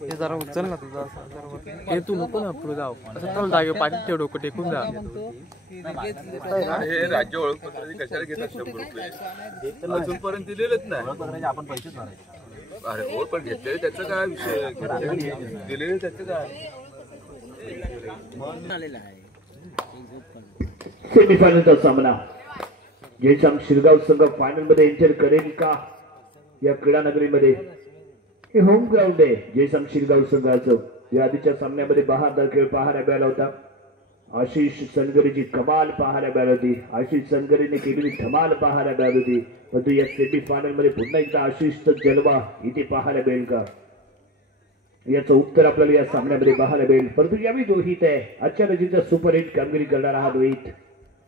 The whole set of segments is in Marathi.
हे जरा उचल ना तुझा हे तू नको ना पुढे जाऊ असं तर जागे पाठी ठेव डोकं टेकून जा हे राज्य ओळखपत्राची कशाला घेतात 100 रुपये अजूनपर्यंत दिलेलेच नाही आपण पैसेच भरायचे अरे हो पण घेतलेले त्याचं काय विषय दिलेले त्याचं काय सेमीफायनलचा सामना जयचाम शिरगाव संघ फायनल मध्ये एंटर करेल का या क्रीडा नगरीमध्ये हे होम ग्राउंड आहे जयचाम शिरगाव संघाचं या आधीच्या सामन्यामध्ये बहारदार खेळ पाहायला मिळाला होता आशिष सनगरीची कमाल पाहायला मिळाली होती आशिष सनगरीने केलेली धमाल पाहायला मिळाली होती परंतु या सेमीफायनल मध्ये पुन्हा एकदा आशिषचा जलवा इथे पाहायला मिळेल का याचं उत्तर आपल्याला या सामन्यामध्ये पाहायला मिळेल परंतु यावेळी रोहित आहे आजच्या रजीचा सुपर हिट कामगिरी करणारा हा रोहित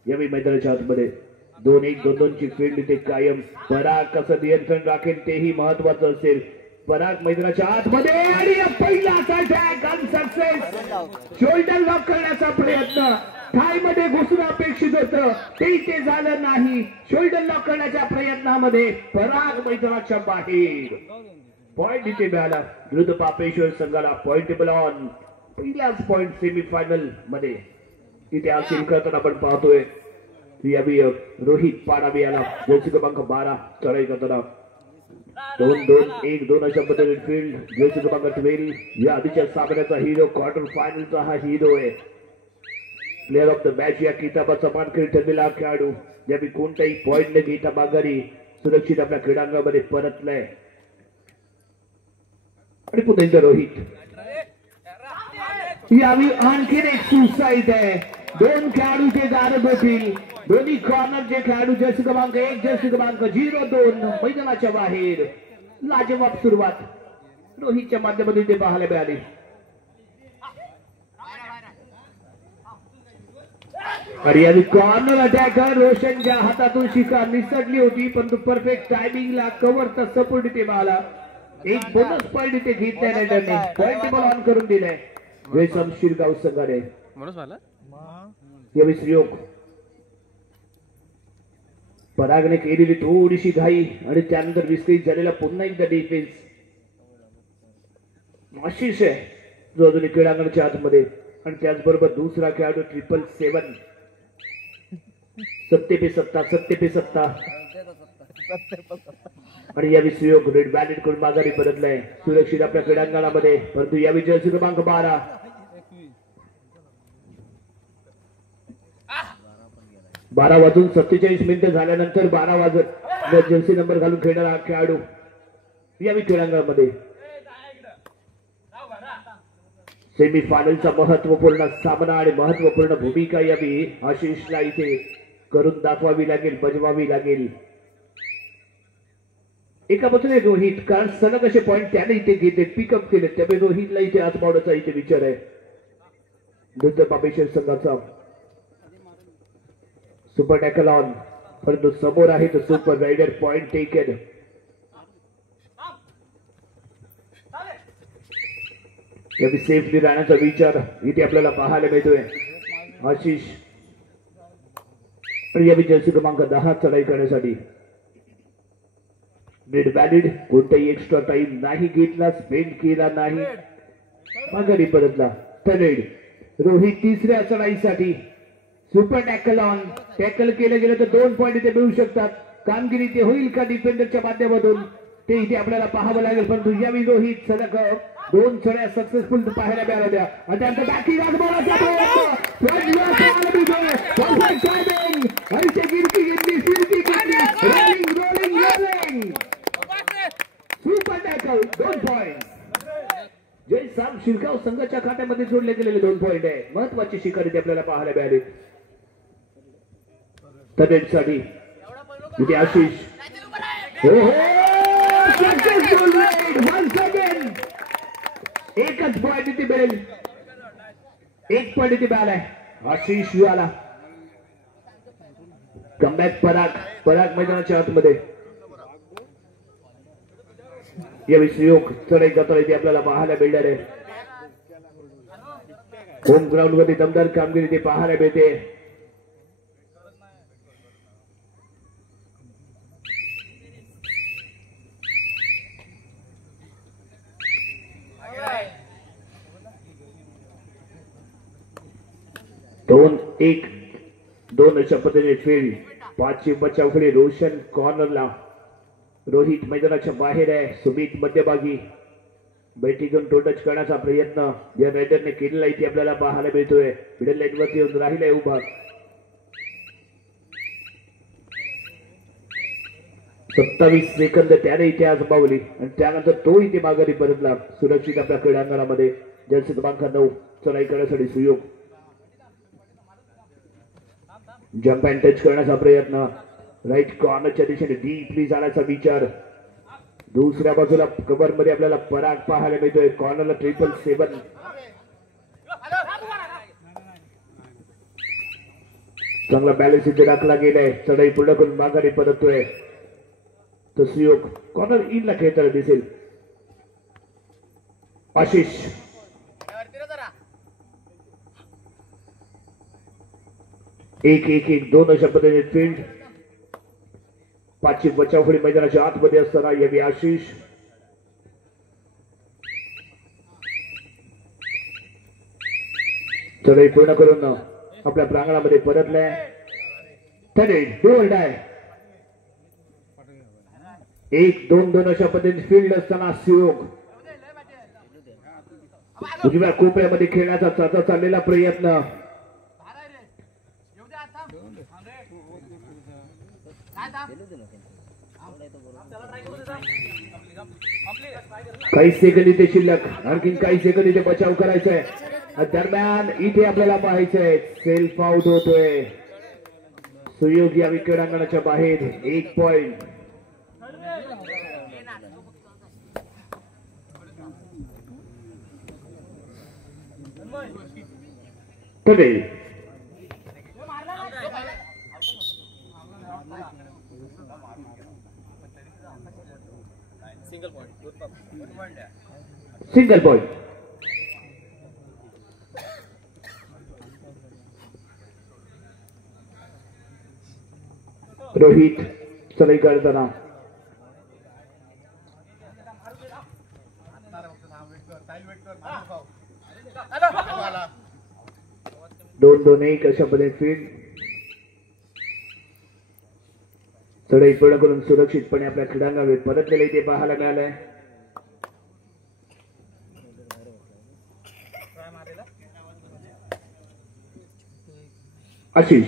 यावेळी मैदानाच्या आतमध्ये 2-1 2-2 ची फील्ड इथे कायम पराग कसं नियंत्रण राखेल तेही महत्वाचं असेल पराग मैदानाच्या आतमध्ये आणि पहिला अटॅक अनसक्सेस शोल्डर लॉक करण्याचा प्रयत्न थाय मध्ये घुसणं अपेक्षित होतं ते झालं नाही शोल्डर लॉक करण्याच्या प्रयत्नामध्ये पराग मैदानाच्या बाहेर पॉइंट इथे मिळाला विरुद्ध पापेश्वर संघाला पॉइंटेबल ऑन पहिलाच पॉइंट सेमीफायनल मध्ये तिथे असेल करताना आपण पाहतोय यावी रोहित पाडावी याला जर्सी क्रमांक 12 चढाई करताना 2-2-1-2 अशा पद्धतीने फील्ड जर्सी क्रमांक 12 या आधीच्या सामन्याचा हिरो क्वार्टर फायनलचा हा हिरो आहे प्लेअर ऑफ द मॅच या किताबाचा मानकरी ठरलेला खेळाडू यावेळी कोणताही पॉइंट न घेता माघारी सुरक्षित आपल्या क्रीडांगणामध्ये परतलाय आणि पुन्हा एकदा रोहित यावेळी आणखीन एक सुसाईड आहे 2 खेळाडूचे गारद होतील दोन्ही कॉर्नरचे खेळाडू जर्सी क्रमांक 1 जर्सी क्रमांक 02 मैदानाच्या बाहेर लाजवाब सुरुवात रोहितच्या माध्यमातून ते पाहायला मिळाले आणि यावेळी कॉर्नर अटॅकर रोशनच्या हातातून शिका निसटली होती परंतु परफेक्ट टायमिंगला कव्हरचा सपोर्ट इथे मिळाला एक बोनस पॉइंट इथे घेतलाय रायडरने पॉइंटेबल ऑन करून दिलाय जयचाम शिरगाव संघाने यावेळी श्रीयोग परागने केलेली थोडीशी घाई आणि त्यानंतर विस्कळीत झालेला पुन्हा एकदा डिफेन्स आशिष आहे जो अजून क्रीडांगणाच्या आतमध्ये आणि त्याचबरोबर दुसरा खेळाडू 777 सत्ते आणि यावेळी सुयोग रेड बॅलेट करून माघारी परतलाय सुरक्षित आपल्या क्रीडांगणामध्ये परंतु यावेळी जर्सी क्रमांक 12 वाजून 47 मिनिटं झाल्यानंतर 12 वाजत जर्सी नंबर घालून खेळणारा खेळाडू यावेळी क्रीडांगणामध्ये सेमीफायनलचा महत्वपूर्ण सामना आणि महत्वपूर्ण भूमिका यावेळी आशिषला इथे करून दाखवावी लागेल बजवावी लागेल एका बाजूने रोहित कारण सलग असे पॉइंट त्याने इथे घेतले पिकअप केले त्यामुळे रोहितला इथे आजमावण्याचा इथे विचार आहे दुसऱ्या पापेश्वर संघाचा सुपर टॅकल ऑन परंतु समोर आहे तो सुपर रायडर पॉइंट टेकन यावेळी सेफली राहण्याचा विचार इथे आपल्याला पाहायला मिळतोय आशिष आणि यावेळी जर्सी क्रमांक 10 चढाई करण्यासाठी नेट व्हॅलिड कोणताही एक्स्ट्रा टाइम नाही घेतला स्पेंड केला नाही माघारी परतला थर्ड रोहित तिसऱ्या चढाईसाठी सुपर टॅकल ऑन टॅकल केलं गेलं तर 2 पॉइंट इथे मिळू शकतात कामगिरी ते होईल का डिफेंडरच्या माध्यमातून ते इथे आपल्याला पाहावं लागेल परंतु यावेळी रोहित सलग 2 चढ्या सक्सेसफुल पाहायला मिळाल्या आणि त्यानंतर बॅकिंग आजमावण्याचा सुपर टॅकल 2 पॉइंट जयचाम शिरगाव संघाच्या खात्यामध्ये जोडले गेलेले 2 पॉइंट आहे महत्वाची शिकार इथे आपल्याला पाहायला मिळाली साठी इथे आशिष एकच पॉइंट इथे मिळेल 1 पॉइंट इथे मिळालाय आशिष युवाला कमबॅक पराग मैदानाच्या आतमध्ये यावेळी सुयोग चढाई करताना इथे आपल्याला पाहायला मिळणार आहे होम ग्राउंड मध्ये दमदार कामगिरी ते पाहायला मिळते 2-1 2 अशा पद्धतीने फील्ड. 5ची बचाव खेळी. रोशन कॉर्नरला. रोहित मैदानाच्या बाहेर आहे. सुमित मध्यभागी. बैठी घेऊन टो टच करण्याचा प्रयत्न या रायडरने केलेला इथे आपल्याला पाहायला मिळतोय. मिडल लाईन वरती येऊन राहिलाय उभा. 27 सेकंद त्याने इथे आजमावली आणि त्यानंतर तो इथे माघारी परतला सुरक्षित आपल्या क्रीडांगणामध्ये. जर्सी क्रमांक 9 चढाई करण्यासाठी सुयोग. जम्प अँड टच करण्याचा प्रयत्न. राईट कॉर्नरच्या दिशेने डीपली जाण्याचा विचार. दुसऱ्या बाजूला कव्हर मध्ये आपल्याला पराग पाहायला मिळतोय. कॉर्नरला 777. चांगला बॅलन्स इथे राखला गेलाय. चढाई पूर्ण करून माघारी परततोय. तो सुयोग कॉर्नर इनला खेळताना दिसेल. आशिष 1-1-1 2 अशा पद्धतीने फील्ड. 5ची बचाव खेळी मैदानाच्या आतमध्ये असताना यावी आशिष. चढाई पूर्ण करून आपल्या प्रांगणामध्ये परतलाय. त्याने डोल्ड आहे. 1-2-2 अशा पद्धतीने फील्ड असताना सुयोग उजव्या कोपऱ्यामध्ये खेळण्याचा त्याचा चाललेला प्रयत्न. काही सेकंद इथे शिल्लक. आणखी काही सेकंद इथे बचाव करायचा आहे. दरम्यान इथे आपल्याला पाहायचंय सेल्फ आउट होतोय. सुयोग या क्रीडांगणाच्या बाहेर. 1 पॉइंट. Single point. रोहित चढाई करताना 2-2-1 अशा पद्धतीने फील्ड. चढाई पूर्ण करून सुरक्षितपणे आपल्या क्रीडांगणावर परतलेले इथे पाहायला मिळालंय. आशिष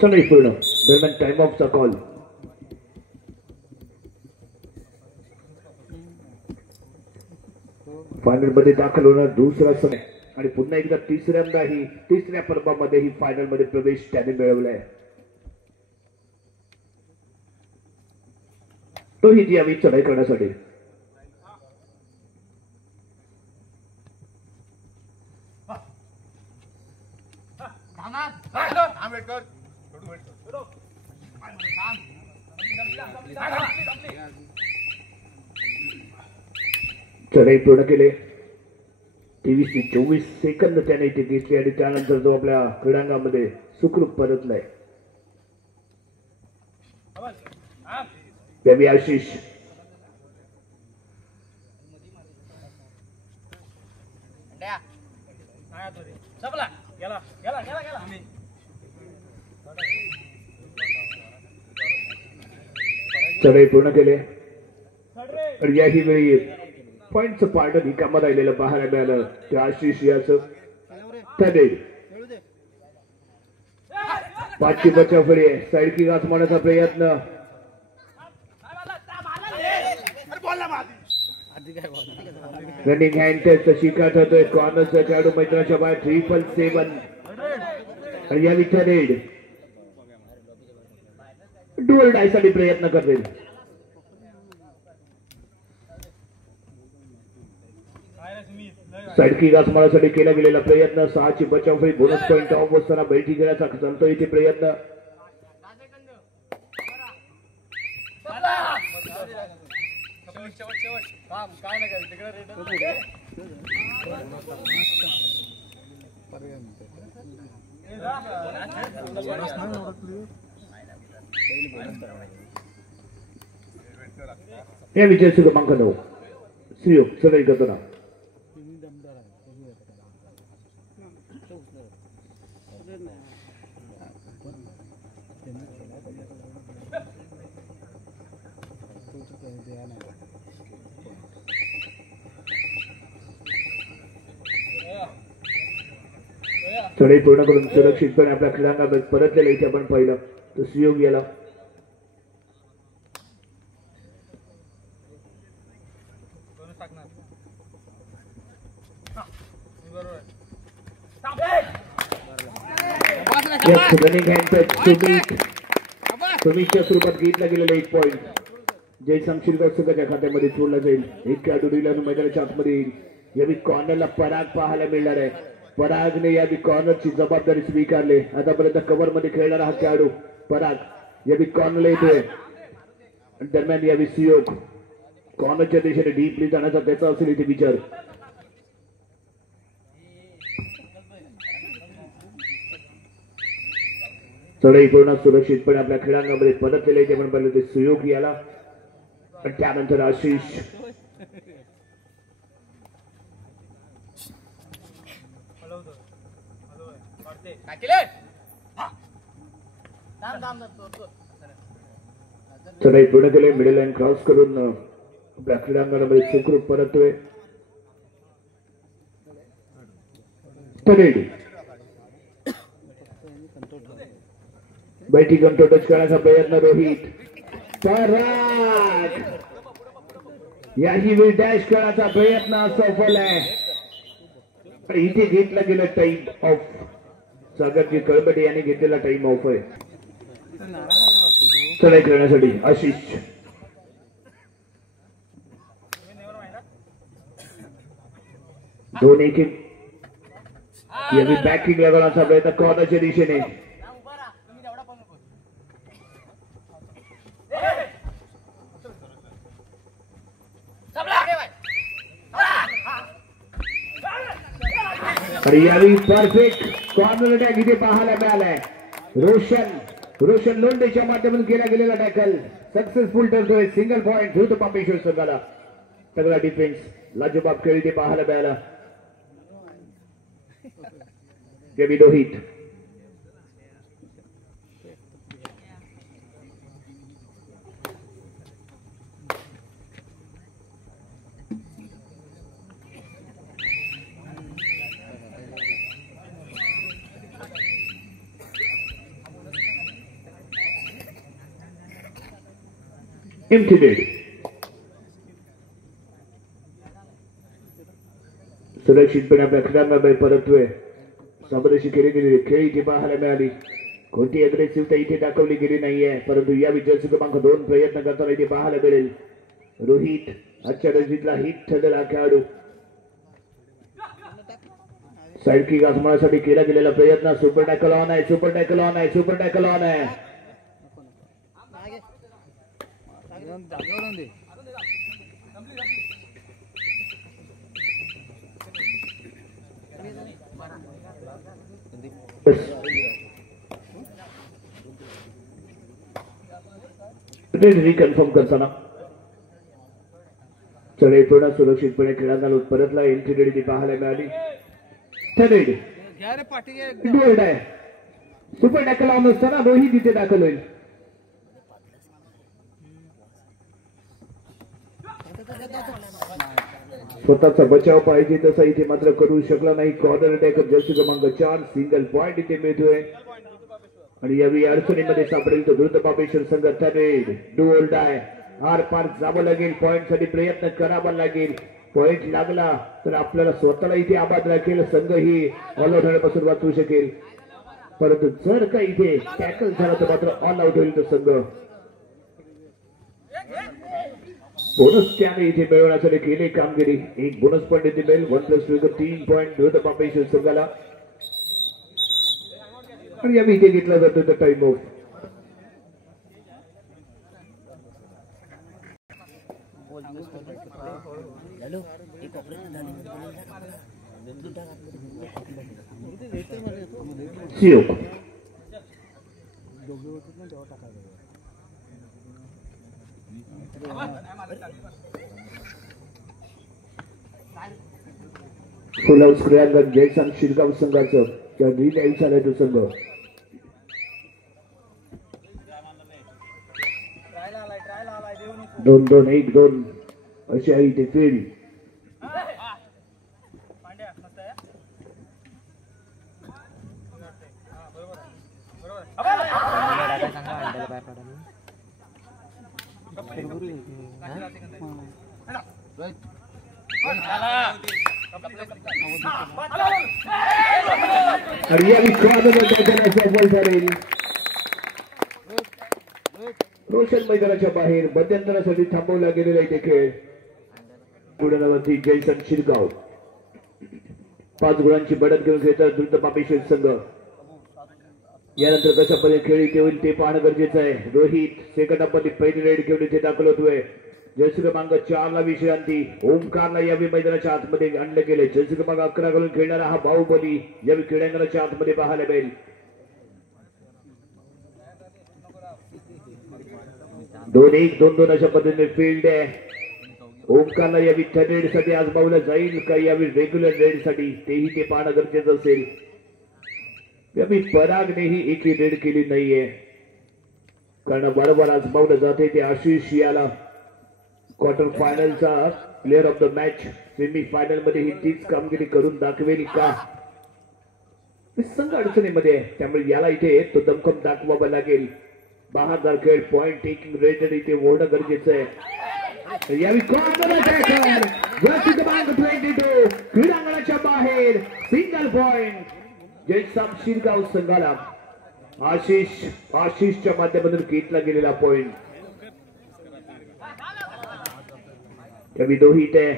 चढाई पूर्ण. दरम्यान टाइम ऑफचा कॉल. फायनल मध्ये दाखल होणार दुसरा समय आणि पुन्हा एकदा तिसऱ्या पर्वामध्येही फायनल मध्ये प्रवेश त्याने मिळवलाय. तोही यावी चढाई करण्यासाठी. चढाई पूर्ण केले. 23 ते 24 सेकंद त्याने इथे घेतले आणि त्यानंतर जो आपल्या क्रीडांगणामध्ये सुखरूप परतलाय. यावी आशिष. चढाई पूर्ण केले आणि याही वेळी पॉइंटचं पार्ट रिकामं राहिलेलं पाहायला मिळालं. ते आशिष याचं. त्याने 5ची बचाव खेळी आहे. साईड की गाच मारण्याचा प्रयत्न. रनिंग हँड टेस्ट शिकार ठरतोय. कॉर्नरचा खेळाडू मैदानाच्या बाहेर. 777 आणि या विचारेड डुअल डायसाठी प्रयत्न करतील. साईडकी घास मारण्यासाठी केला गेलेला प्रयत्न. 6ची बचाव खेळी. बोनस पॉइंट ऑफ असताना बैठी घेण्याचा चालतो इथे प्रयत्न. या विजयाचा क्रमांक 9 सुयोग सगळी करतो चढाई पूर्ण करून सुरक्षितपणे आपल्या खेळांना परतलेलं इथे आपण पाहिलं तर सुयोग याला रनिंग हँड सुमितच्या स्वरूपात घेतला गेलेला 1 पॉइंट जयसंग शिरगाव संघाच्या खात्यामध्ये सोडला जाईल. एक खेळाडू मैदानाच्या आतमध्ये येईल. यावेळी कॉर्नरला पराग पाहायला मिळणार आहे. परागने यावेळी कॉर्नरची जबाबदारी स्वीकारली. आतापर्यंत कव्हर मध्ये खेळणारा हा खेळाडू पराग यावेळी कॉर्नरला येतोय. दरम्यान यावेळी सुयोग कॉर्नरच्या दिशेने डीपली जाण्याचा त्याचा असेल इथे विचार. चढाई पूर्ण सुरक्षितपणे आपल्या खेळांगामध्ये परतलेले इथे आपण पाहिलं ते सुयोग याला. त्यानंतर आशिष चढाई पूर्ण केले. मिडल लाईन क्रॉस करून आपल्या क्रीडांगणामध्ये सुखरूप परततोय. बैठी कंट्रोल टच करण्याचा प्रयत्न रोहित. पराग याही वेळी डॅश करण्याचा प्रयत्न सफल आहे. इथे घेतला गेला टाइम ऑफ. सागरजी कळबटे यांनी घेतलेला टाइम ऑफ आहे चढाई करण्यासाठी. आशिष दोन एक यावेळी बॅकिंग लागवण्याचा प्रयत्न कॉर्नरच्या दिशेने. आणि यावेळी परफेक्ट कॉर्नर अटॅक इथे पाहायला मिळालाय. रोशन लोंढेच्या माध्यमातून केला गेलेला tackle successful ठरतोय. Single point धृत Papeshwar संघाला. सगळा डिफेन्स लाजवाब खेळ इथे पाहायला मिळाला. यावेळी रोहित सुरक्षितपणे आपल्या खेळांमध्ये परततोय. समोरशी केली गेलेली खेळ इथे पाहायला मिळाली. कोणती अग्रेसिव्हता इथे दाखवली गेली नाहीये. परंतु या विजयाचा क्रमांक 2 प्रयत्न करताना इथे पाहायला मिळेल. रोहित आजच्या रणजीतला हिट ठरलेला खेळाडू. साइड किक आजमावण्यासाठी केला गेलेला प्रयत्न. सुपर टॅकल ऑन आहे. सुपर टॅकल ऑन आहे. सुपर टॅकल ऑन आहे. रिकन्फर्म करताना चढाई पूर्ण सुरक्षितपणे खेळांना परतला. एंट्री पाहायला मिळाली. सुपर टॅकल ऑन असताना रोहित इथे दाखल होईल. स्वतःचा बचाव पाहिजे तसा इथे मात्र करू शकला नाही. कॉर्नर अटॅकर जर्सी क्रमांक 4 सिंगल पॉइंट इथे मिळतोय. आणि यावेळी अडचणीमध्ये सापडेल तो द्रुत पापेश्वर संघ. Do or die. आर पार जावं लागेल. पॉइंट साठी प्रयत्न करावा लागेल. पॉइंट लागला तर आपल्याला स्वतःला इथे आबाद राखेल. संघ ही ऑल आउट होण्यापासून वाचवू शकेल. परंतु जर का इथे टॅकल झाला तर मात्र ऑल आउट होईल तो संघ. बोनस त्याने इथे मिळवण्यासाठी केली कामगिरी. एक बोनस पॉइंट इथे मिळेल. 1+2 3 पॉइंट द्रुत पापेश्वर संघाला. आणि यावेळी इथे घेतला जातो तो टाइम ऑफ. सियोग फुल हाऊस क्रीडांगण जयसांग शिरगाव संघाचं त्या रिलाईव्ह झालाय तो संघ. दोन दोन एक दोन अशी आहे ते फील्ड. आणि या ठरेल रोशन मैदानाच्या बाहेर मध्यंतरासाठी थांबवला गेलेला आहे ते खेळ. गुणांवरती जयसन शिरगाव 5 गुणांची बढत घेऊन खेळतात द्रुत पापेश्वर संघ. यानंतर कशा पद्धतीने खेळ इथे होईल ते पाहणं गरजेचं आहे. रोहित सेकंदामध्ये पहिली रेड घेऊन इथे दाखल होतोय. जर्सी क्रमांक 4 ला विश्रांती. ओमकारला यावेळी मैदानाच्या आतमध्ये आणलं गेले. जर्सी क्रमांक 11 घालून खेळणारा हा बाहुबली यावेळी क्रीडांगणाच्या आतमध्ये पाहायला मिळेल. 2-1 2-2 अशा पद्धतीने फील्ड आहे. ओमकारला यावेळी थर्ड रेड साठी आजमावलं जाईल का यावेळी रेग्युलर रेड साठी तेही ते पाहणं गरजेचं असेल. यावेळी परागनेही एकही रेड केली नाहीये कारण वारंवार आजमावलं जाते ते आशिष याला क्वार्टर फायनलचा player of the match semi final मध्ये ही तीच कामगिरी करून दाखवेल का. संघ अडचणीमध्ये त्यामुळे याला इथे तो दमखम दाखवावा लागेल. 12 खेळ पॉइंट टेकिंग रेट इथे ओढणं गरजेचं आहे. यावेळी क्रीडांगणाच्या बाहेर सिंगल पॉइंट जयसांग शिरगाव संघाला. आशिषच्या माध्यमातून घेतला गेलेला पॉइंट. यावेळी दोहित आहे.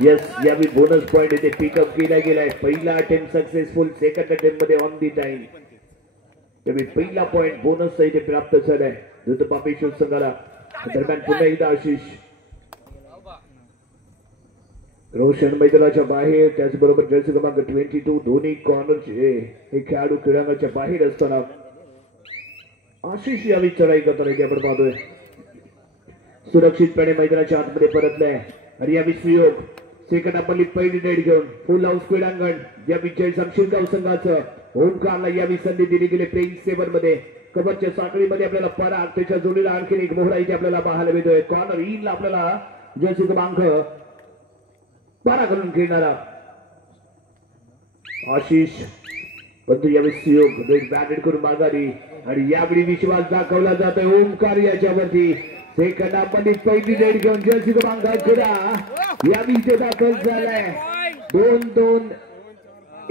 यस यावेळी बोनस पॉइंट इथे पिकअप केला गेलाय. पहिला अटेम्प्ट सक्सेसफुल. सेकंड अटेम्प्ट मध्ये ऑन दी टाइम. यावेळी पहिला पॉइंट बोनस इथे प्राप्त झालाय द्रुत पापेश्वर संघाला. दरम्यान पुन्हा एकदा आशिष रोशन मैदानाच्या बाहेर. त्याचबरोबर जर्सी क्रमांक 22 दोन्ही कॉर्नरचे हे खेळाडू क्रीडांगणाच्या बाहेर असताना आशिष यावेळी चढाई करताना आपण पाहतोय. सुरक्षितपणे मैदानाच्या आतमध्ये परतलाय आणि यावेळी सुयोग सेकंदापल्ली पहिली रेड घेऊन फुल हाऊस क्रीडांगण यावेळी जयसांग शिरगाव संघाचं. ओमकारला यावेळी संधी दिली गेली प्लेइंग 7 मध्ये. कबरच्या साखळीमध्ये आपल्याला पराग त्याच्या जोडीला आणखी एक मोहरा इथे आपल्याला पाहायला मिळतोय. कॉर्नर इन आपल्याला जर्सी क्रमांक 12 घालून खेळणारा आशिष परंतु यावेळी सुयोग रेड बॅटेड करून माघारी आणि यावेळी विश्वास दाखवला जातोय ओमकार याच्यावरती. सेकंदामध्ये पहिली रेड घेऊन जर्सी क्रमांक 11 यावेळी इथे दाखल झालाय. 2-2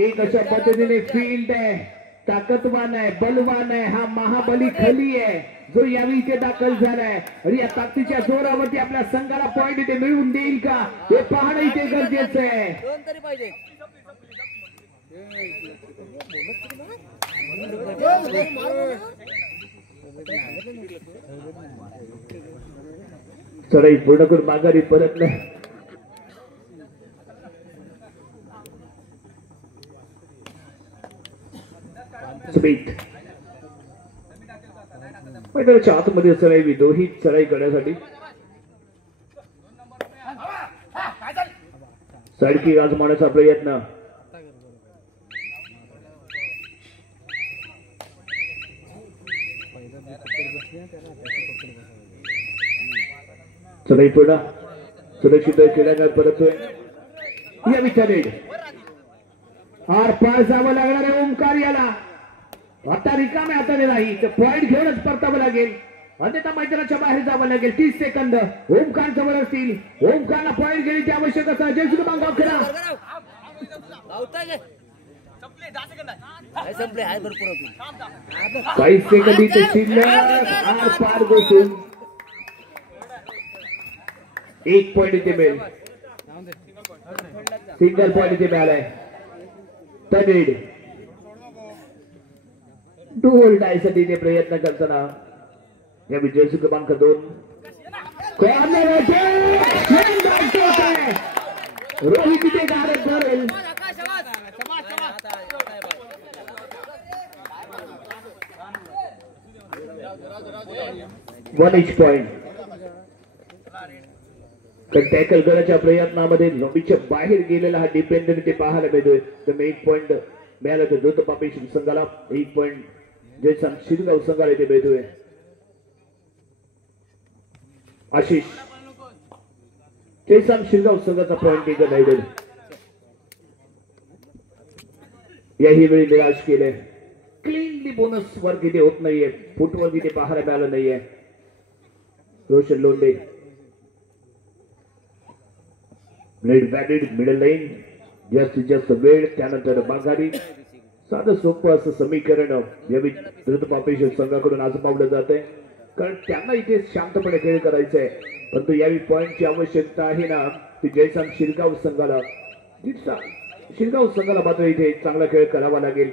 एक अशा पद्धतीने फील्ड आहे. ताकदवान आहे बलवान आहे हा महाबली खली आहे जो यावेळी इथे दाखल झालाय. आणि या ताकदीच्या जोरावरती आपल्या संघाला पॉइंट इथे मिळवून देईल का हे पाहणं इथे गरजेचं आहे. चढाई पूर्ण करून माघारी परत नाही. स्मिथ मैदानाच्या आतमध्ये चढाई दोही चढाई करण्यासाठी साईडकी आजमावण्याचा प्रयत्न. चढाई पूर्ण सुरक्षित खेळायला परतोय. या विचारे आर पार जावं लागणार आहे ओमकार याला. आता रिकाम्या हाताने नाही तर पॉइंट घेऊनच परतावं लागेल. अन्यथा मैदानाच्या बाहेर जावं लागेल. 30 सेकंद ओमकार जवळ असतील. ओमकारला पॉइंट घेण्याची आवश्यकता. जर्सी क्रमांक 11 काही सेकंद इथे शिल्लक. आर पार बसून 1 पॉइंट इथे मिळेल. सिंगल पॉइंट इथे मिळालाय. तडीड डोल डायसाठी इथे प्रयत्न करताना या जर्सी क्रमांक 2 रोहित तिथे गारद करेल. 1 each point. टॅकल करण्याच्या प्रयत्नामध्ये लोणीच्या बाहेर गेलेला हा डिपेंडंट ते पाहायला मिळतोय. तर 1 पॉइंट मिळाला तर दोन पापी संघाला 1 पॉइंट जयसाम शिरगाव संघाला इथे मिळतोय. आशिष जयसाम शिरगाव संघाचा पॉइंट एक राहिलेला याही वेळी निराश केले. क्लीनली बोनस वर किती होत नाहीये, फुटवर किती पाहायला मिळालं नाहीये. Roshan Londhe blade batted middle line जास्तीत जास्त वेळ त्यानंतर माघारी. साधं सोपं असं समीकरण यावेळी द्रुतपापेश्वर संघाकडून आजमावलं जात आहे, कारण त्यांना इथे शांतपणे खेळ करायचा आहे. परंतु यावेळी पॉइंटची आवश्यकता आहे ना ती जयसाम शिरगाव संघाला. शिरगाव संघाला मात्र इथे चांगला खेळ करावा लागेल.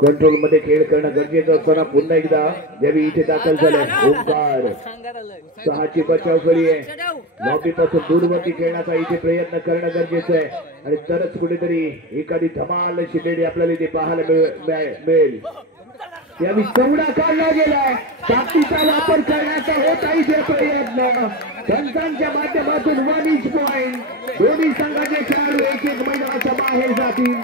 कंट्रोल मध्ये खेळ करणं गरजेचं असताना पुन्हा एकदा ज्यावेळी इथे दाखल झालाय ओंकार. 6ची बचाव फळी आहे. लॉबी पासून दूरवरती खेळण्याचा इथे प्रयत्न करणं गरजेचं आहे आणि तरच कुठेतरी एखादी धमाल शिलेली आपल्याला इथे पाहायला मिळेल. यावेळी चौडा काढला गेलाय. ताकदीचा वापर करण्याचा होत आहे इथे प्रयत्न. संघांच्या माध्यमातून 1 each पॉइंट. दोन्ही संघाचे खेळाडू एक एक मैदानाच्या बाहेर जातील.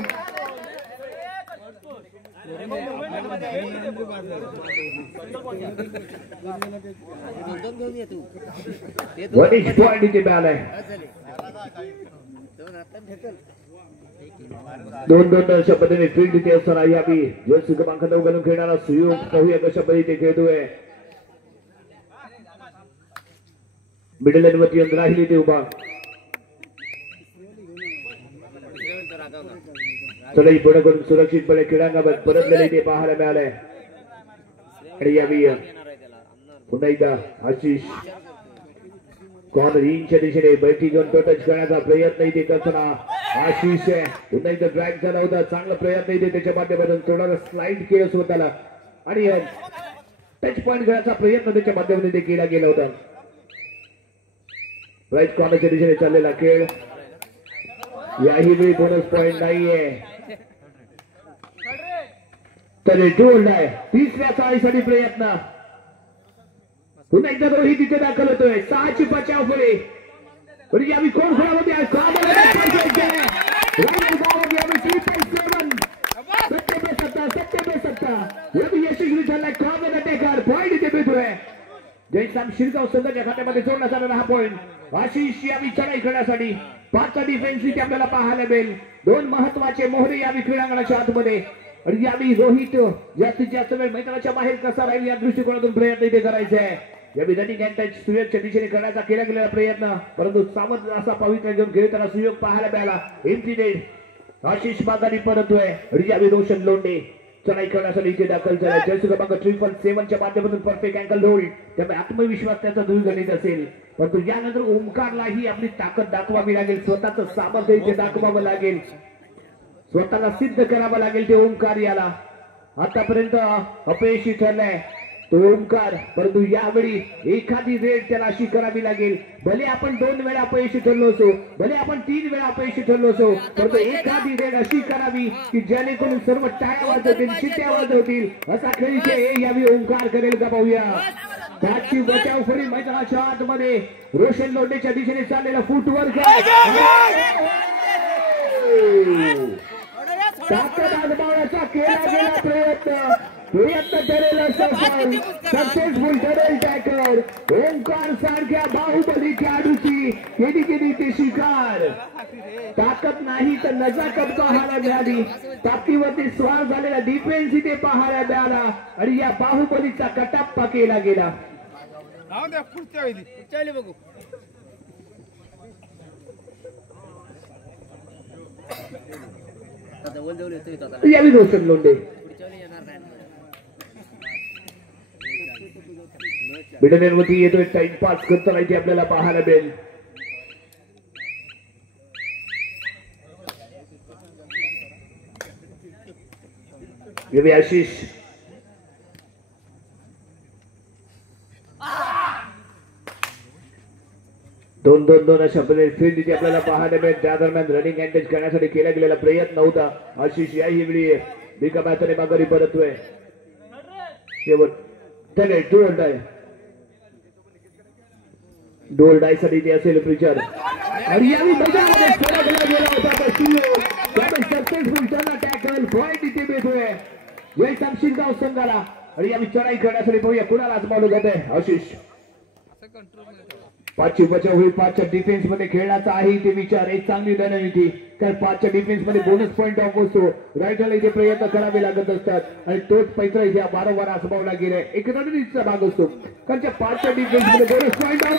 1 each पॉइंट इथे मिळालाय. 2-2 अशा पद्धतीने फील्ड इथे असताना यावी जर्सी क्रमांक 9 घालून खेळणारा सुयोग पाहूया कशा पद्धतीने खेळतोय. मिडल लाईन वरती यंत्र राहिली ते उभा. चढाई पुढे करून सुरक्षितपणे क्रीडांगणात परतलेले ते पाहायला मिळालंय. आणि यावी पुन्हा एकदा आशिष कॉर्नर इंच्या दिशेने बैठी घेऊन तो टच करण्याचा प्रयत्न इथे करताना आशिष पुन्हा एकदा ड्रॅग झाला होता. चांगला प्रयत्न इथे त्याच्या माध्यमातून थोडा स्लाइड केलं स्वतःला आणि टच पॉइंट घेण्याचा प्रयत्न त्याच्या माध्यमातून इथे केला गेला होता. राईट कॉर्नरच्या दिशेने चाललेला खेळ याही वेळी बोनस पॉइंट नाहीये तर टोल्ड आहे. 3ऱ्या चाळीसाठी प्रयत्न पुन्हा एकदा रोहित तिथे दाखल होतोय. 6ची बचाव फळी म्हणजे यावी कोण खेळामध्ये यशस्वी झालाय. कॉर्नर अटॅकर पॉइंट इथे भेटतोय. जयसाम शिरगाव संघाच्या खात्यामध्ये जोडला जाणारा हा पॉइंट आशिष यावी चढाई करण्यासाठी 5चा डिफेन्स इथे आपल्याला पाहायला मिळेल. 2 महत्वाचे मोहरे यावी क्रीडांगणाच्या आतमध्ये आणि यावी रोहित जास्तीत जास्त वेळ मैदानाच्या बाहेर कसा राहील या दृष्टिकोनातून प्रयत्न इथे करायचा आहे. यावी रनिंग अँड टच सुयोगच्या दिशेने करण्याचा केला गेलेला प्रयत्न परंतु सावध असा पवित्र घेऊन खेळताना सुयोग पाहायला मिळाला. इन्सिडेंट आशिष माघारी परतोय आणि यावी रोशन लोंढे चढाई करण्यासाठी इथे दाखल झाला. जर्सी क्रमांक 777च्या माध्यमातून परफेक्ट अँकल होल्ड त्यामुळे आत्मविश्वास त्याचा द्विगुणित असेल. परंतु यानंतर ओंकारलाही आपली ताकद दाखवावी लागेल. स्वतःचं सामर्थ्य इथे दाखवावं लागेल. स्वतःला सिद्ध करावं लागेल ते ओंकार याला. आतापर्यंत अपयशी ठरलाय तो ओंकार परंतु यावेळी एखादी रेड त्याला अशी करावी लागेल. भले आपण 2 वेळा अपयशी ठरलो असो, भले आपण 3 वेळा अपयशी ठरलो असो, परंतु एखादी रेड अशी करावी की जेणेकरून सर्व टाळ्या वाजवतील, शिट्ट्या वाजवतील असा खेळ इथे यावी ओंकार करेल का पाहूया. 5ची बचाव फळी मैदानाच्या आतमध्ये रोशन लोंढेच्या दिशेने चाललेला फुटवर्क ताकद आजमावण्याचा केला गेला प्रयत्न ठरेल सक्सेसफुल ठरेल. टॅकल ओंकार सारख्या बाहुबली खेळाडूची केली ते शिकार. ताकद नाही तर नजाकत पाहायला मिळाली. ताकदीवरती स्वार झालेला डिफेन्स इथे पाहायला मिळाला आणि या बाहुबलीचा कटाप्पा केला गेला. यावी रोशन लोंढे बिडनेरवरती येतोय. टाइमपास करताना इथे आपल्याला पाहायला मिळेल. यावी आशिष दोन दोन दोन अशा पद्धतीने फील्ड इथे आपल्याला पाहायला मिळेल. त्या दरम्यान रनिंग अटॅच करण्यासाठी केला गेलेला प्रयत्न होता. आशिष याही वेळी बिका बॅटने माघारी परततोय. डोल डाय साठी ते असेल प्रिचर आणि यावेळी मैदानामध्ये खेळला गेला होता सक्सेसफुल टर्न टॅकल पॉइंट इथे मिळतोय जयसाम शिरगाव संघाला. आणि यावेळी चढाई करण्यासाठी पाहूया कुणाला आजमावलं जात आहे. आशिष 5ची बचाव होईल. 5च्या डिफेन्स मध्ये खेळण्याचा आहे इथे विचार. एक चांगली रणनीती कारण 5च्या डिफेन्स मध्ये बोनस पॉईंट ऑफ असतो. रायटरला इथे प्रयत्न करावे लागत असतात आणि तोच पैसा इथे वारंवार आजमावला गेलाय. एक रणनीतीचा भाग असतो कारण 5च्या डिफेन्स मध्ये बोनस पॉईंट ऑफ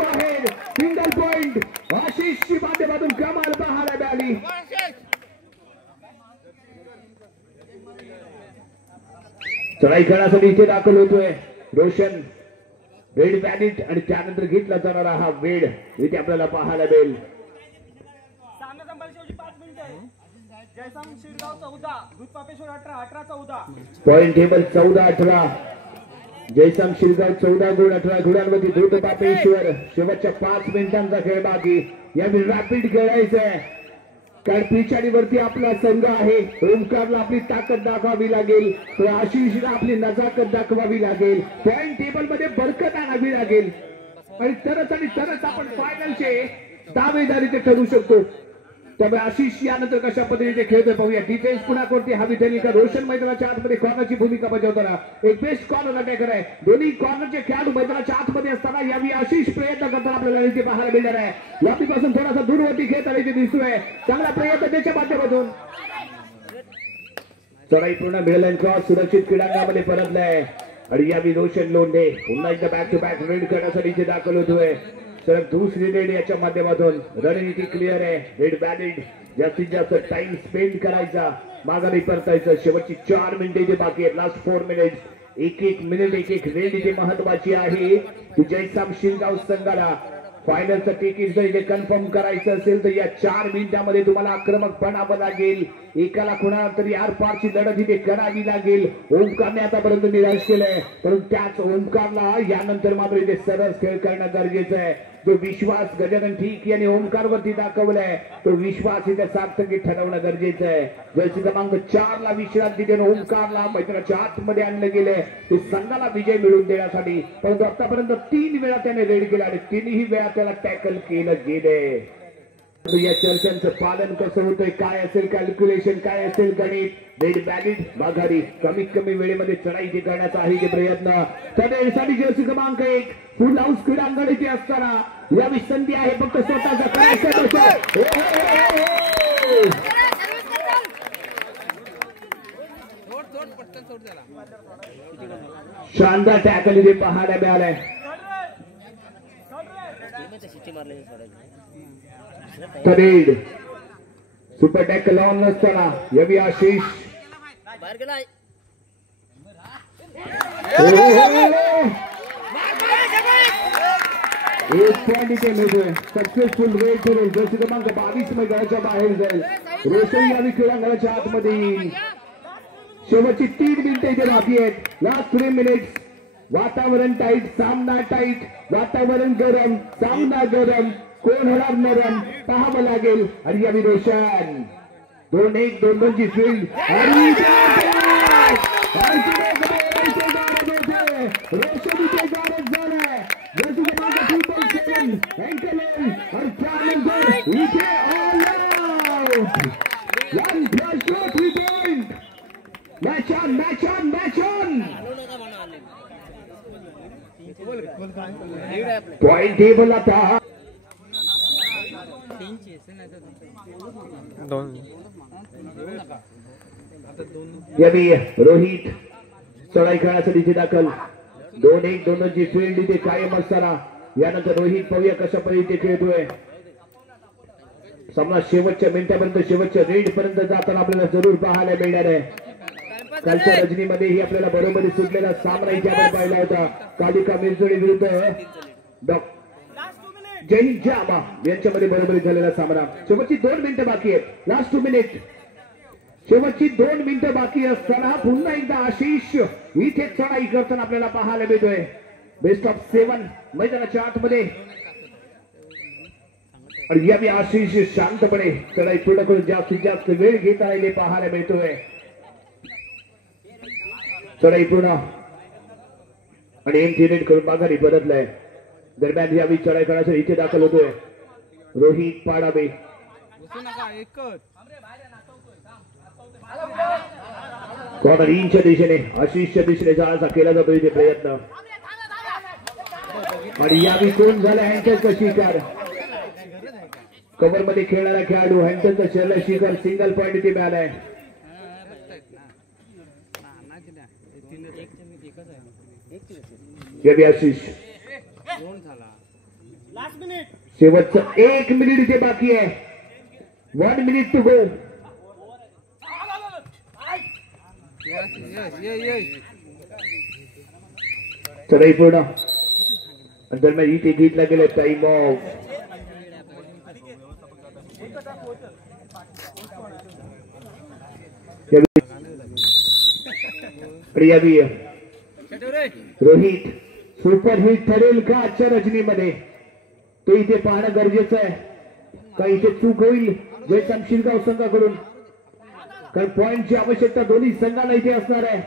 बाहेर सिंगल पॉईंट आशिषची माध्यमातून कमाल पाहायला मिळाली. चढाई करण्यासाठी इथे दाखल होतोय रोशन. वेड बॅलिट आणि त्यानंतर घेतला जाणारा हा वेड इथे आपल्याला पाहायला मिळेल. Point table 14-18. जयसाम शिरगाव 14 गुण 18 गुणांवरती दूध पापेश्वर. शेवटच्या 5 मिनिटांचा खेळ बाकी. यावेळी रॅपिड खेळायचंय कारण पिछाडीवरती आपला संघ आहे. ओमकारला आपली ताकद दाखवावी लागेल. तर आशिषला आपली नजाकत दाखवावी लागेल. पॉइंट टेबल मध्ये बरकत आणावी लागेल आणि तरच आपण फायनलचे दावेदार इथे ठरू शकतो. त्यामुळे आशिष यानंतर कशा पद्धतीने खेळतोय पाहूया. डिफेन्स पुन्हा करते हवी ठरली का रोशन मैदानाच्या आतमध्ये कॉर्नरची भूमिका बजावताना एक बेस्ट कॉर्नर अटॅकर आहे. दोन्ही कॉर्नरचे खेळाडू मैदानाच्या आतमध्ये असताना यावेळी आशिष प्रयत्न करताना आपल्याला इथे पाहायला मिळणार आहे. लांबीपासून थोडासा दूरवरती खेळताना इथे दिसतोय. चांगला प्रयत्न त्याच्या माध्यमातून चढाई पूर्ण मिळेल. क्रॉस सुरक्षित क्रीडांगणामध्ये परतलाय आणि यावेळी रोशन लोंढे पुन्हा एकदा बॅक टू बॅक रेड करण्यासाठी इथे दाखल होतोय. तर दुसरी रेड याच्या माध्यमातून रणनीती क्लिअर आहे. रेड बॅलिट जास्तीत जास्त टाइम स्पेंड करायचा माघारी परतायचं. शेवटची 4 मिनिटे इथे बाकी आहेत. Last 4 minutes. एक मिनिट एक रेड इथे महत्वाची आहे. जयसाम शिरगाव संघाला फायनलचं तिकीट जर इथे कन्फर्म करायचं असेल तर या 4 मिनिटांमध्ये तुम्हाला आक्रमक बनावं लागेल. एकाला कुणाला तरी आरपारची लढत इथे करावी लागेल. ओमकारने आतापर्यंत निराश केलंय परंतु त्याच ओमकारला यानंतर मात्र इथे सरस खेळ करणं गरजेचं आहे. जो विश्वास गजानन ठीक यांनी ओमकारवरती दाखवलाय तो विश्वास इथे सार्थकी ठरवणं गरजेचं आहे. जर्सी क्रमांक 4 ला विश्रांती देऊन ओमकारला मैदानाच्या आतमध्ये आणलं गेलंय ते संघाला विजय मिळवून देण्यासाठी. परंतु आतापर्यंत 3 वेळा त्याने रेड केला आणि 3ही वेळा त्याला टॅकल केलं गेलंय. या चर्चांचं पालन कसं होतंय काय असेल कॅल्क्युलेशन काय असेल गणित. रेड बॅलिट माघारी कमीत कमी वेळेमध्ये चढाई करण्याचा आहे प्रयत्न. त्यासाठी जर्सी क्रमांक 1 फुल हाऊस क्रीडांगण इथे असताना यावी संधी आहे फक्त स्वतःचा शानदार टॅकल इथे पाहायला मिळालाय. थर्ड सुपर टॅकल ऑन नसताना यावी आशिष एक पॉइंट इथे मिळतोय. सक्सेसफुल रेड करेल. जर्सी क्रमांक 22 मैदानाच्या बाहेर जाईल. रोशन यावी क्रीडांगणाच्या आतमध्ये येईल. शेवटची 3 मिनिटे इथे बाकी आहेत. Last 3 minutes. वातावरण टाईट सामना टाईट. वातावरण गरम सामना गरम. कोण होणार नरम पाहावं लागेल. आणि यावी रोशन 2-1 2-2ची फील्ड रोशन इथे गारद झालाय. जर्सी क्रमांक 2.7 अँकल आणि त्यानंतर इथे all out. 1 flash shot 3 point. Match on. Point table आता यावी रोहित चढाई करण्यासाठी दाखल. 2-1 2-2ची फील्ड इथे कायम असताना यानंतर रोहित पाहूया कशा पद्धतीने खेळतोय. सामना शेवटच्या मिनिटापर्यंत शेवटच्या रेड पर्यंत जाताना आपल्याला जरूर पाहायला मिळणार आहे. कालच्या रजनीमध्येही आपल्याला बरोबरी सुटलेला सामना इथे आपण पाहिला होता. कालिका मिरजोडी विरुद्ध जैन जामा यांच्यामध्ये बरोबरी झालेला सामना. शेवटची 2 मिनिटं बाकी आहेत. Last 2 minute. शेवटची 2 मिनिटं बाकी असताना पुन्हा एकदा आशिष इथे चढाई करताना आपल्याला पाहायला मिळतोय. बेस्ट ऑफ 7 मैदानाच्या आतमध्ये आणि यावी आशिष शांतपणे चढाई पूर्ण करून जास्तीत जास्त वेळ घेता राहिले पाहायला मिळतोय. चढाई पूर्ण आणि एमटी रेड करून माघारी परतलाय. दरम्यान यावी चढाई करण्यासाठी इथे दाखल होतोय रोहित पाडावे. कॉर्नर इंच्या दिशेने आशिषच्या दिशेने जायचा केला जातो इथे प्रयत्न आणि यावी कोण झाला हँडलचा शिकार. कव्हर मध्ये खेळणारा खेळाडू हँडलचा शर्ला शिकार. सिंगल पॉइंट इथे मिळालाय. यावी आशिष शेवटचं 1 मिनिट इथे बाकी आहे. 1 मिनिट टू गो. चढाई पूर्ण दरम्यान इथे घेतला गेला टाइम ऑफ. रोहित सुपरहिट ठरेल का आजच्या रचनेमध्ये तो इथे पाहणं गरजेचं आहे. का इथे चूक होईल जयसम शिरगाव संघाकडून कारण पॉइंटची आवश्यकता दोन्ही संघाला इथे असणार आहे.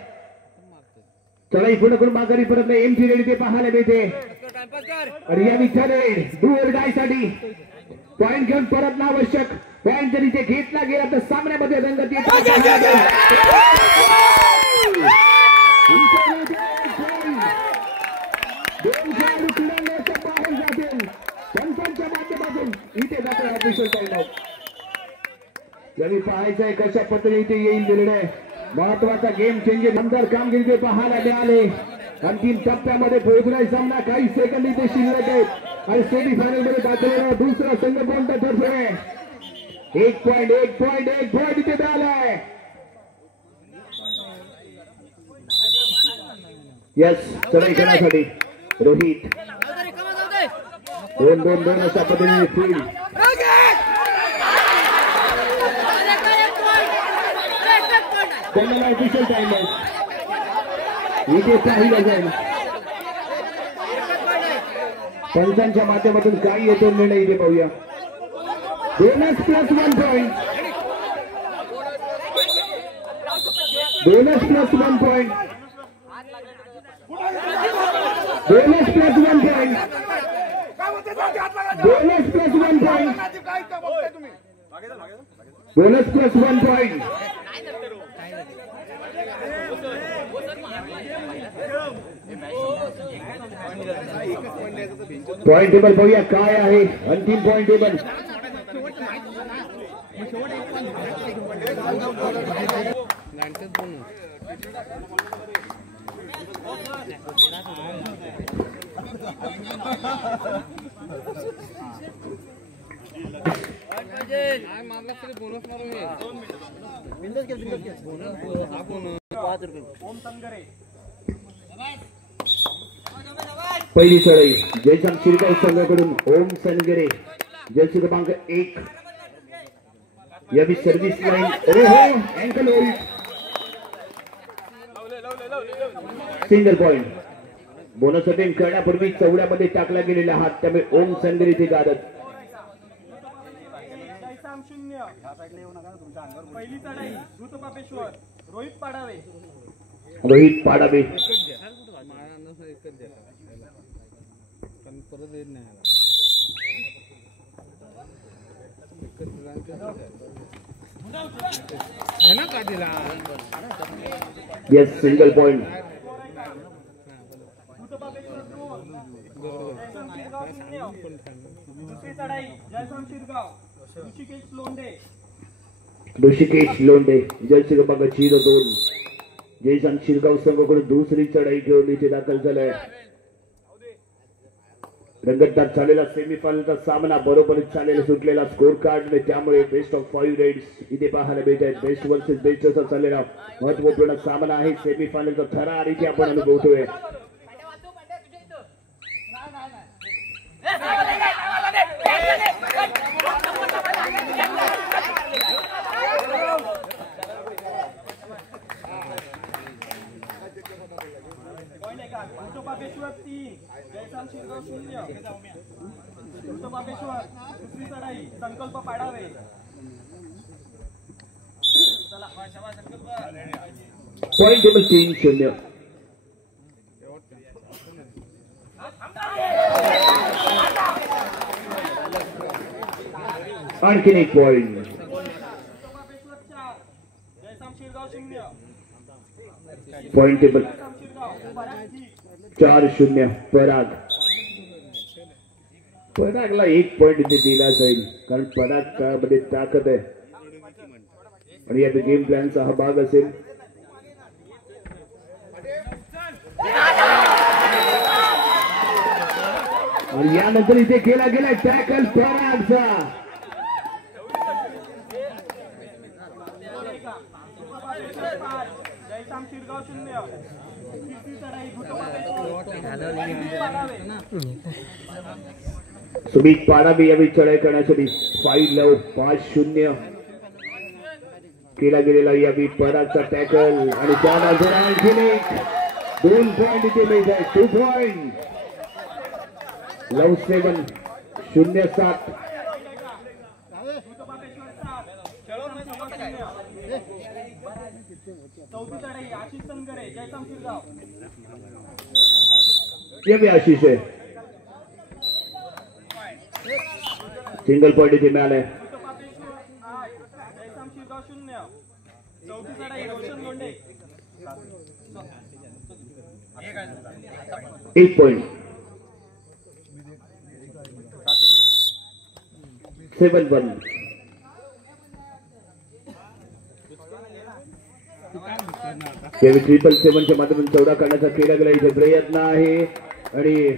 चढाई पूर्ण करून माघारी परत नाही. एमटी रेड इथे पाहायला मिळते आणि या ठरेल डू और डाय साठी पॉइंट घेऊन परतणं आवश्यक. पॉइंट जर इथे घेतला गेला तर सामन्यामध्ये रंगत बाहेर जातील. पंचांच्या माध्यमातून इथे जातो ऑफिशियल टाइम आउट. यावेळी पाहायचं आहे कशा पद्धतीने इथे येईल निर्णय. महत्वाचा गेम चेंजर नंतर कामगिरी पाहायला मिळाले. अंतिम टप्प्यामध्ये पोहोचलाय सामना. काही सेकंद इथे शिल्लक आहेत आणि सेमीफायनल मध्ये दाखल दुसरा संघ कोणता ठरतोय. 1 पॉइंट इथे मिळालाय. यस चढाई करण्यासाठी रोहित 2-2 अशा पद्धतीने फील्ड. कोणाला ऑफिशियल टाइम आहे इथे पाहिलं जाईल. पंचांच्या माध्यमातून काही येतो निर्णय इथे पाहूया. Bonus plus 1 point. Bonus plus 1 point. Bonus plus 1 point. Bonus plus 1 point. Bonus plus 1 point. Point table पाहूया काय आहे. अंतिम पॉइंट टेबल पहिली चढाई जयसम शिरगाव संघाकडून ओम सनगरे जर्सी क्रमांक 1. यावी service line ankle hold single point. Bonus attempt करण्यापूर्वी चौड्यामध्ये टाकला गेलेला हात त्यामुळे ओम सनगरे इथे गारद. पहिली चढाई दूतपापेश्वर रोहित पाडावे. रोहित पाडावे येस सिंगल पॉइंट. दुसरी चढाई जयसम शिरगाव ऋषिकेश लोंढे जर्सी क्रमांक 02. जयसम शिरगाव संघाकडून दुसरी चढाई घेऊन इथे दाखल झालाय. रंगतदार झालेला सेमीफायनलचा सामना बरोबरच चालेला सुटलेला स्कोर कार्ड त्यामुळे बेस्ट ऑफ 5 रेड्स इथे पाहायला मिळत आहेत. बेस्ट वर्सेस बेस्ट असा चाललेला महत्वपूर्ण सामना आहे. सेमीफायनलचा थरार इथे आपण अनुभवतोय. 3 जयसाम शिरगाव 0 बापेश्वर दुसरी चढाई संकल्प पाडावे चला संकल्प पॉइंट टेबल 3-0. आणखीन एक point. Bapeshwar 4 Jaysam Shirgaon 0 point table Jaysam Shirgaon Parag 4-0. परागला 1 पॉइंट इथे दिला जाईल कारण पराग काळामध्ये ताकद आहे आणि या गेम प्लॅनचा हा भाग असेल. आणि यानंतर इथे केला गेला टॅकल परागचा. जयसाम शिरगाव 0 तिसरी चढाई सुमित पाडावी यावेळी चढाई करण्यासाठी 5-0 केला गेलेला यावेळी परागचा टॅकल आणि त्यानंतर आणखीन एक 2 पॉइंट इथे मिळत आहे. 2 पॉइंट. लव 7-0-7. चौथी चढाई आशिष संगरे जयसाम शिरगाव यावेळी आशिष आहे. सिंगल पॉइंट इथे मिळालाय. जयसाम शिरगाव 0 चौथी चढाई रोशन लोंढे 1 पॉइंट. 7-1. यावेळी 777च्या माध्यमातून चौडा करण्याचा केला गेला इथे प्रयत्न आहे आणि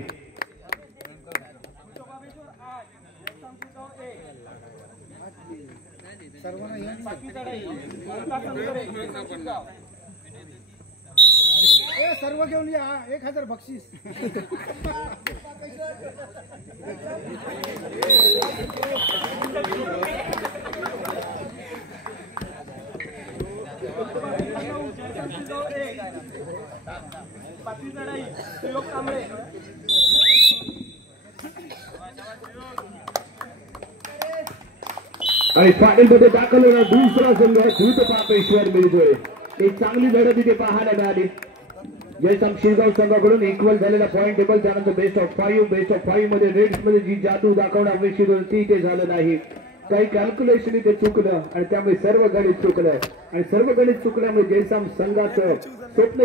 सर्व घेऊन या 1000 बक्षीस. पाचवी चढाई सुयोग कांबळे आणि फायनल मध्ये दाखल होणार दुसरा संघ धूत पापेश्वर मिळतोय. एक चांगली लढत इथे पाहायला मिळाली. जयसाम शिरगाव संघाकडून इक्वल झालेला पॉइंट टेबल त्यानंतर बेस्ट ऑफ 5 मध्ये रेड्स मध्ये जी जादू दाखवणं अपेक्षित होती ती इथे झालं नाही. काही कॅल्क्युलेशन इथे चुकलं आणि त्यामुळे सर्व गणित चुकलं आणि सर्व गणित चुकल्यामुळे जयसाम संघाचं स्वप्न